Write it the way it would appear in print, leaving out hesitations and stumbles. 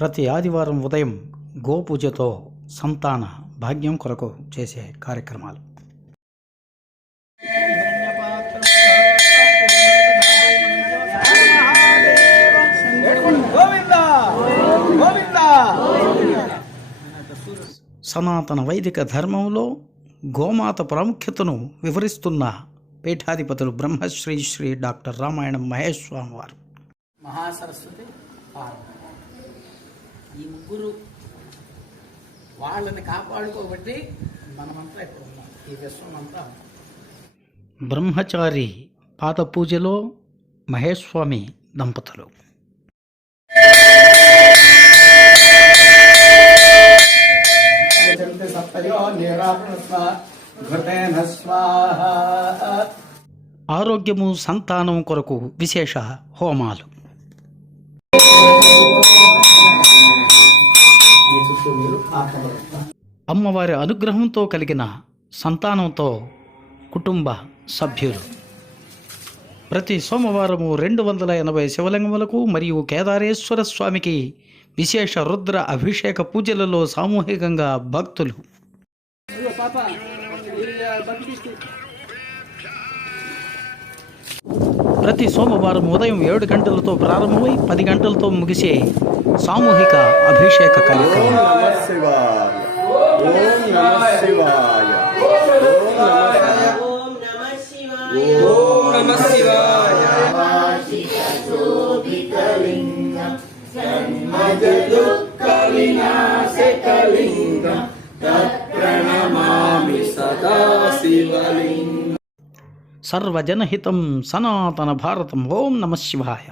ప్రతి ఆదివారం ఉదయం గోపూజతో సంతాన భాగ్యం కొరకు చేసే కార్యక్రమాలు. సనాతన వైదిక ధర్మంలో గోమాత ప్రాముఖ్యతను వివరిస్తున్న పీఠాధిపతులు బ్రహ్మశ్రీ శ్రీ డాక్టర్ రామాయణం మహేష్ స్వామి వారు. మహాసరస్వతి ఈ ముగ్గురు వాళ్ళని కాపాడుకోబట్టి మనమంతా ఇక్కడ ఉన్నాం, ఈ విశ్వం అంతా. బ్రహ్మచారి పాద పూజలో మహేష్ స్వామి దంపతులు. ఆరోగ్యము సంతానం కొరకు విశేష హోమాలు. అమ్మవారి అనుగ్రహంతో కలిగిన సంతానంతో కుటుంబ సభ్యులు ప్రతి సోమవారము 280 శివలింగములకు మరియు కేదారేశ్వర స్వామికి విశేష రుద్ర అభిషేక పూజలలో సామూహికంగా భక్తులు. ప్రతి సోమవారం ఉదయం 7 గంటలతో ప్రారంభమై 10 గంటలతో ముగిసే సామూహిక అభిషేక కార్యక్రమం. సర్వజనహితం సనాతన భారతం. ఓం నమః శివాయ.